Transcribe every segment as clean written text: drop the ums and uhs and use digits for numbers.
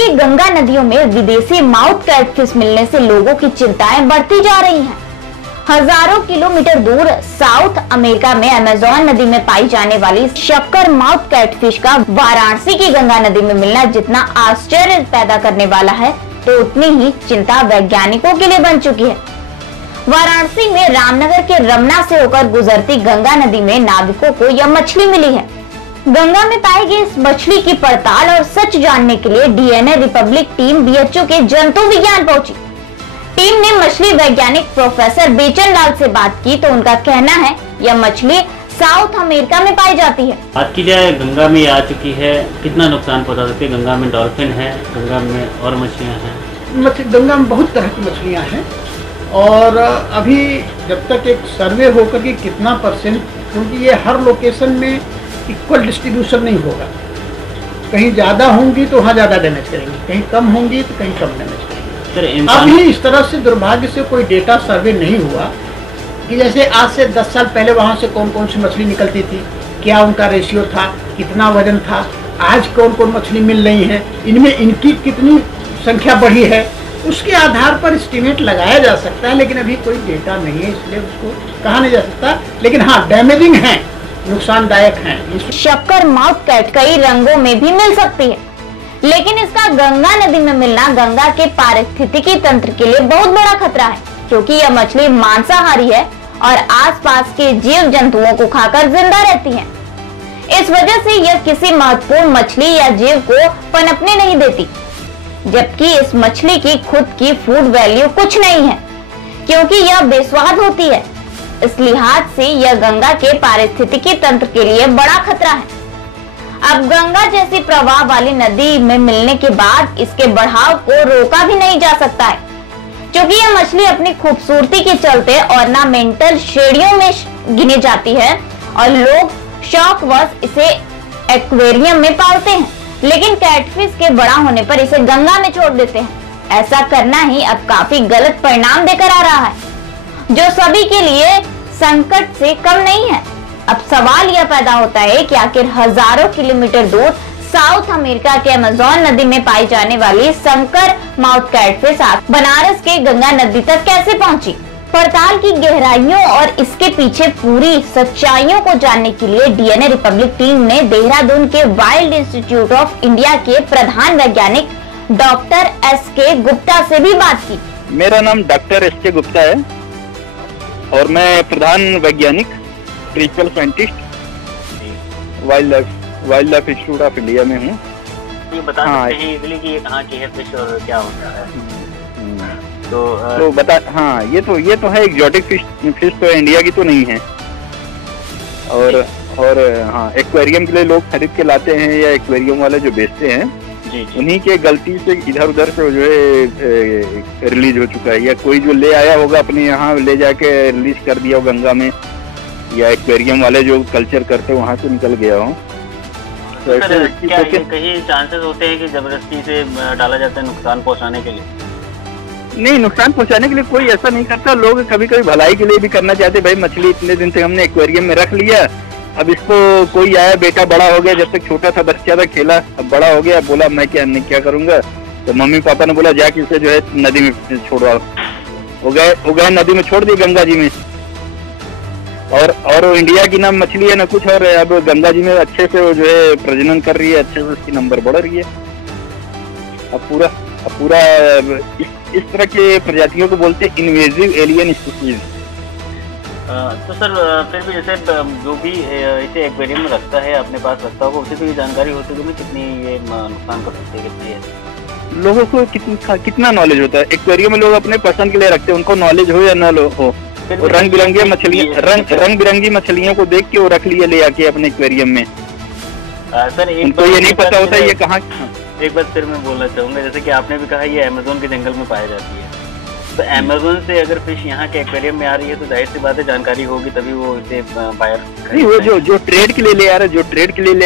की गंगा नदियों में विदेशी माउथ कैटफिश मिलने से लोगों की चिंताएं बढ़ती जा रही हैं। हजारों किलोमीटर दूर साउथ अमेरिका में अमेज़न नदी में पाई जाने वाली शक्कर माउथ कैटफिश का वाराणसी की गंगा नदी में मिलना जितना आश्चर्य पैदा करने वाला है, तो उतनी ही चिंता वैज्ञानिकों के लिए बन चुकी है। वाराणसी में रामनगर के रमना से होकर गुजरती गंगा नदी में नाविकों को यह मछली मिली है। गंगा में पाई गई इस मछली की पड़ताल और सच जानने के लिए डीएनए रिपब्लिक टीम बीएचयू के जंतु विज्ञान पहुंची। टीम ने मछली वैज्ञानिक प्रोफेसर बेचन लाल से बात की, तो उनका कहना है यह मछली साउथ अमेरिका में पाई जाती है। बात की जाए, गंगा में आ चुकी है, कितना नुकसान पहुंचा सकती है? गंगा में डॉल्फिन है, गंगा में और मछलियाँ हैं। गंगा में बहुत तरह की मछलियाँ हैं और अभी जब तक एक सर्वे होकर के कितना परसेंट, क्योंकि ये हर लोकेशन में इक्वल डिस्ट्रीब्यूशन नहीं होगा, कहीं ज़्यादा होंगी तो वहाँ ज़्यादा डैमेज करेंगी, कहीं कम होंगी तो कहीं कम डैमेज करेंगी। अभी इस तरह से दुर्भाग्य से कोई डेटा सर्वे नहीं हुआ कि जैसे आज से 10 साल पहले वहाँ से कौन कौन सी मछली निकलती थी, क्या उनका रेशियो था, कितना वजन था, आज कौन कौन मछली मिल रही है, इनमें इनकी कितनी संख्या बढ़ी है, उसके आधार पर एस्टिमेट लगाया जा सकता है। लेकिन अभी कोई डेटा नहीं है, इसलिए उसको कहा नहीं जा सकता। लेकिन हाँ, डैमेजिंग है, नुकसानदायक है। शक्कर माउथ कैट कई रंगों में भी मिल सकती है, लेकिन इसका गंगा नदी में मिलना गंगा के पारिस्थितिकी तंत्र के लिए बहुत बड़ा खतरा है, क्योंकि यह मछली मांसाहारी है और आसपास के जीव जंतुओं को खाकर जिंदा रहती है। इस वजह से यह किसी महत्वपूर्ण मछली या जीव को पनपने नहीं देती, जबकि इस मछली की खुद की फूड वैल्यू कुछ नहीं है, क्योंकि यह बेस्वाद होती है। इस लिहाज से यह गंगा के पारिस्थितिकी तंत्र के लिए बड़ा खतरा है। अब गंगा जैसी प्रवाह वाली नदी में मिलने के बाद इसके बढ़ाव को रोका भी नहीं जा सकता है, क्योंकि यह मछली अपनी खूबसूरती के चलते ऑर्नामेंटल श्रेणियों में गिनी जाती है और लोग शौकवश इसे एक्वेरियम में पालते हैं, लेकिन कैटफिश के बड़ा होने पर इसे गंगा में छोड़ देते हैं। ऐसा करना ही अब काफी गलत परिणाम देकर आ रहा है, जो सभी के लिए संकट से कम नहीं है। अब सवाल यह पैदा होता है कि आखिर हजारों किलोमीटर दूर साउथ अमेरिका के अमेज़न नदी में पाई जाने वाली शंकर माउथ कैटफिश बनारस के गंगा नदी तक कैसे पहुंची? पड़ताल की गहराइयों और इसके पीछे पूरी सच्चाइयों को जानने के लिए डीएनए रिपब्लिक टीम ने देहरादून के वाइल्ड इंस्टीट्यूट ऑफ इंडिया के प्रधान वैज्ञानिक डॉक्टर एस.के. गुप्ता से भी बात की। मेरा नाम डॉक्टर एस.के. गुप्ता है और मैं प्रधान वैज्ञानिक principal scientist Wildlife Institute of India में हूँ। ये बता सकते हैं इजली कि ये कहाँ की है फिश और क्या होता है? तो बता, हाँ, ये तो है एग्जॉटिक फिश तो इंडिया की तो नहीं है। और हाँ, एक्वेरियम के लिए लोग खरीद के लाते हैं या एक्वेरियम वाले जो बेचते हैं, उन्हीं के गलती से इधर उधर से जो है रिलीज हो चुका है, या कोई जो ले आया होगा अपने यहाँ ले जाके रिलीज कर दिया हो गंगा में, या एक्वेरियम वाले जो कल्चर करते वहाँ से निकल गया हो। तो क्या कहीं चांसेस होते हैं कि जबरदस्ती से डाला जाता है नुकसान पहुँचाने के लिए? नहीं, नुकसान पहुँचाने के लिए कोई ऐसा नहीं करता। लोग कभी कभी भलाई के लिए भी करना चाहते, भाई मछली इतने दिन से हमने एक्वेरियम में रख लिया, अब इसको कोई आया, बेटा बड़ा हो गया, जब तक छोटा था बच्चा था खेला, अब बड़ा हो गया, बोला मैं क्या करूंगा, तो मम्मी पापा ने बोला जाके इसे जो है नदी में छोड़वाओ। वो गए नदी में छोड़ दिए, गंगा जी में। और इंडिया की ना मछली है ना कुछ, और अब गंगा जी में अच्छे से वो जो है प्रजनन कर रही है, अच्छे से उसकी नंबर बढ़ रही है। अब पूरा इस तरह के प्रजातियों को बोलते हैं इन्वेजिव एलियन स्पीशीज। तो सर फिर भी जैसे जो भी इसे एक्वेरियम में रखता है, अपने पास रखता होगा, उसे भी जानकारी होती है कितनी ये नुकसान कर सकती है, कितनी है? लोगों को कितना नॉलेज होता है? एक्वेरियम में लोग अपने पसंद के लिए रखते हैं, उनको नॉलेज हो या ना हो। रंग बिरंगी मछलियों को देख के वो रख लिए ले आके अपने एक्वेरियम में। सर उनको ये नहीं पता होता ये कहाँ। एक बात फिर मैं बोलना चाहूँगा, जैसे कि आपने भी कहा ये अमेज़न के जंगल में पाई जाती है, तो अमेज़न से अगर फिश यहाँ के एक्वेरियम में आ रही है तो जाहिर सी बात है जानकारी होगी, तभी वो इसे बायर नहीं। वो जो ट्रेड के लिए ले आ रहा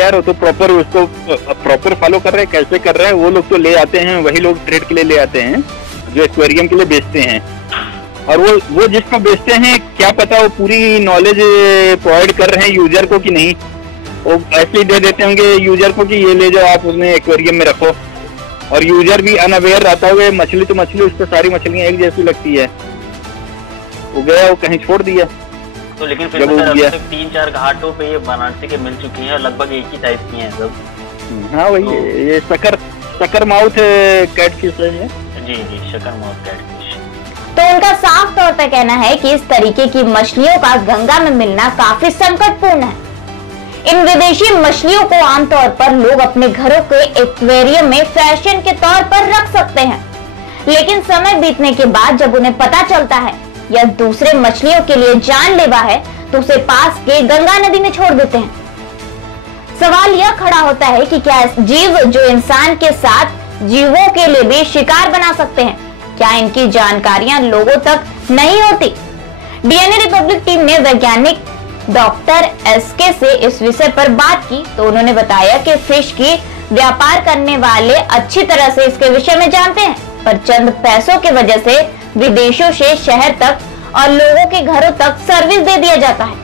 है, तो प्रॉपर फॉलो कर रहे हैं, कैसे कर रहे हैं वो लोग तो ले आते हैं, वही लोग ट्रेड के लिए ले आते हैं जो एक्वेरियम के लिए बेचते हैं। और वो जिसको बेचते हैं क्या पता वो पूरी नॉलेज प्रोवाइड कर रहे हैं यूजर को कि नहीं, वो ऐसे ही दे देते होंगे यूजर को कि ये ले जाओ आप उसमें एक्वेरियम में रखो, और यूजर भी अनअवेयर रहता है, मछली तो मछली, उसको सारी मछलियां एक जैसी लगती है, वो गया वो कहीं छोड़ दिया। तो लेकिन फिर अभी तक 3-4 घाटों पे ये बनारसी के मिल चुकी हैं, लगभग एक ही टाइप की हैं सब। हाँ वही तो, ये शक्कर माउथ कैटफिश है ये। जी जी, शक्कर माउथ कैटफिश। तो उनका साफ तौर पर कहना है कि इस तरीके की मछलियों का गंगा में मिलना काफी संकटपूर्ण है। इन विदेशी मछलियों को आमतौर पर लोग अपने घरों के एक्वेरियम में फैशन के तौर पर रख सकते हैं, लेकिन समय बीतने के बाद जब उन्हें पता चलता है यह दूसरे मछलियों के लिए जानलेवा है तो उसे पास के गंगा नदी में छोड़ देते हैं। सवाल यह खड़ा होता है कि क्या जीव जो इंसान के साथ जीवों के लिए भी शिकार बना सकते हैं, क्या इनकी जानकारियां लोगों तक नहीं होती? डीएनए रिपब्लिक टीम ने वैज्ञानिक डॉक्टर एसके से इस विषय पर बात की तो उन्होंने बताया कि फिश की व्यापार करने वाले अच्छी तरह से इसके विषय में जानते हैं, पर चंद पैसों की वजह से विदेशों से शहर तक और लोगों के घरों तक सर्विस दे दिया जाता है।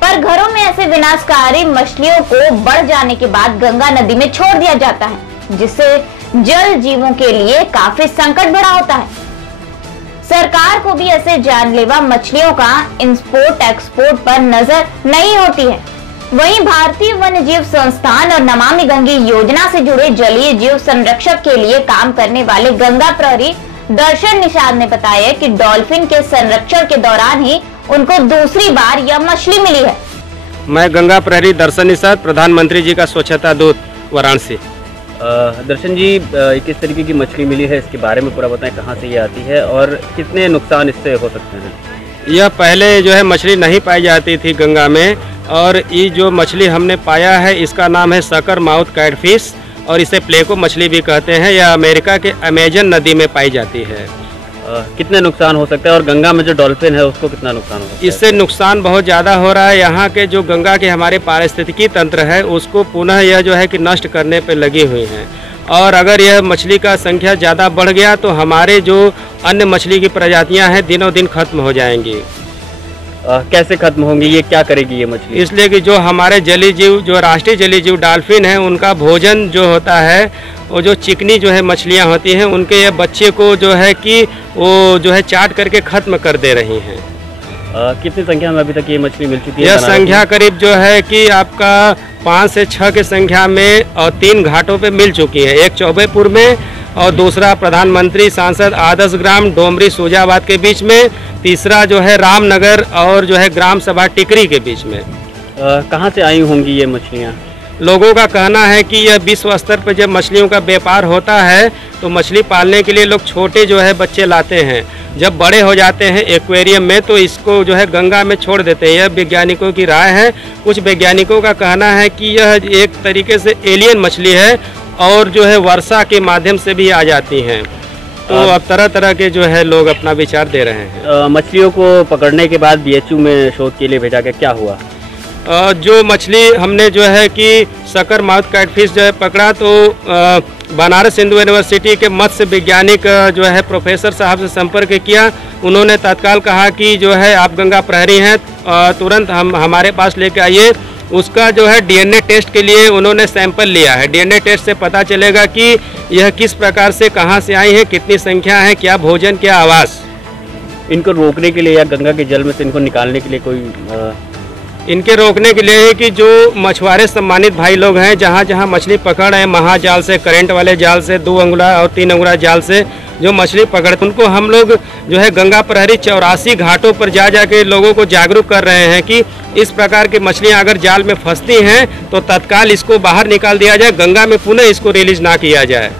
पर घरों में ऐसे विनाशकारी मछलियों को बढ़ जाने के बाद गंगा नदी में छोड़ दिया जाता है, जिससे जल जीवों के लिए काफी संकट बड़ा होता है। सरकार को भी ऐसे जानलेवा मछलियों का इंपोर्ट एक्सपोर्ट पर नजर नहीं होती है। वहीं भारतीय वन्य जीव संस्थान और नमामि गंगे योजना से जुड़े जलीय जीव संरक्षक के लिए काम करने वाले गंगा प्रहरी दर्शन निषाद ने बताया कि डॉल्फिन के संरक्षण के दौरान ही उनको दूसरी बार यह मछली मिली है। मैं गंगा प्रहरी दर्शन निषाद, प्रधानमंत्री जी का स्वच्छता दूत, वाराणसी। दर्शन जी, किस तरीके की मछली मिली है, इसके बारे में पूरा बताएं, कहाँ से ये आती है और कितने नुकसान इससे हो सकते हैं? यह पहले जो है मछली नहीं पाई जाती थी गंगा में, और ये जो मछली हमने पाया है इसका नाम है शक्कर माउथ कैटफिश, और इसे प्लेको मछली भी कहते हैं। यह अमेरिका के अमेजन नदी में पाई जाती है। कितने नुकसान हो सकता है, और गंगा में जो डॉल्फिन है उसको कितना नुकसान हो सकता है? इससे नुकसान बहुत ज़्यादा हो रहा है। यहाँ के जो गंगा के हमारे पारिस्थितिकी तंत्र है उसको पुनः यह जो है कि नष्ट करने पे लगी हुई हैं, और अगर यह मछली का संख्या ज़्यादा बढ़ गया तो हमारे जो अन्य मछली की प्रजातियाँ हैं दिनों दिन खत्म हो जाएंगी। कैसे खत्म होंगी, ये क्या करेगी ये मछली? इसलिए कि जो हमारे जलीय जीव, जो राष्ट्रीय जलीय जीव डॉल्फिन है, उनका भोजन जो होता है वो जो चिकनी जो है मछलियां होती हैं, उनके ये बच्चे को जो है कि वो जो है चाट करके खत्म कर दे रही हैं। कितनी संख्या में अभी तक ये मछली मिल चुकी है? यह संख्या करीब जो है कि आपका 5 से 6 की संख्या में, और 3 घाटों पे मिल चुकी है। एक चौबेपुर में, और दूसरा प्रधानमंत्री सांसद आदर्श ग्राम डोमरी सोजाबाद के बीच में, तीसरा जो है रामनगर और जो है ग्राम सभा टिकरी के बीच में। कहाँ से आई होंगी ये मछलियाँ? लोगों का कहना है कि यह विश्व स्तर पर जब मछलियों का व्यापार होता है तो मछली पालने के लिए लोग छोटे जो है बच्चे लाते हैं, जब बड़े हो जाते हैं एक्वेरियम में तो इसको जो है गंगा में छोड़ देते हैं। यह वैज्ञानिकों की राय है। कुछ वैज्ञानिकों का कहना है कि यह एक तरीके से एलियन मछली है और जो है वर्षा के माध्यम से भी आ जाती हैं। तो अब तरह तरह के जो है लोग अपना विचार दे रहे हैं। मछलियों को पकड़ने के बाद बीएचयू में शोध के लिए भेजा गया, क्या हुआ? जो मछली हमने जो है कि शक्कर माउथ कैटफिश जो है पकड़ा, तो बनारस हिंदू यूनिवर्सिटी के मत्स्य वैज्ञानिक जो है प्रोफेसर साहब से संपर्क किया। उन्होंने तत्काल कहा कि जो है आप गंगा प्रहरी हैं, तुरंत हमारे पास लेके आइए। उसका जो है डीएनए टेस्ट के लिए उन्होंने सैंपल लिया है। डीएनए टेस्ट से पता चलेगा कि यह किस प्रकार से, कहाँ से आई है, कितनी संख्या है, क्या भोजन, क्या आवास। इनको रोकने के लिए या गंगा के जल में से इनको निकालने के लिए कोई इनके रोकने के लिए है कि जो मछुआरे सम्मानित भाई लोग हैं, जहाँ जहाँ मछली पकड़ रहे हैं, महाजाल से, करंट वाले जाल से, 2 अंगुला और 3 अंगुला जाल से जो मछली पकड़ते, उनको हम लोग जो है गंगा प्रहरी 84 घाटों पर जा के लोगों को जागरूक कर रहे हैं कि इस प्रकार की मछलियाँ अगर जाल में फंसती हैं तो तत्काल इसको बाहर निकाल दिया जाए, गंगा में पुनः इसको रिलीज ना किया जाए।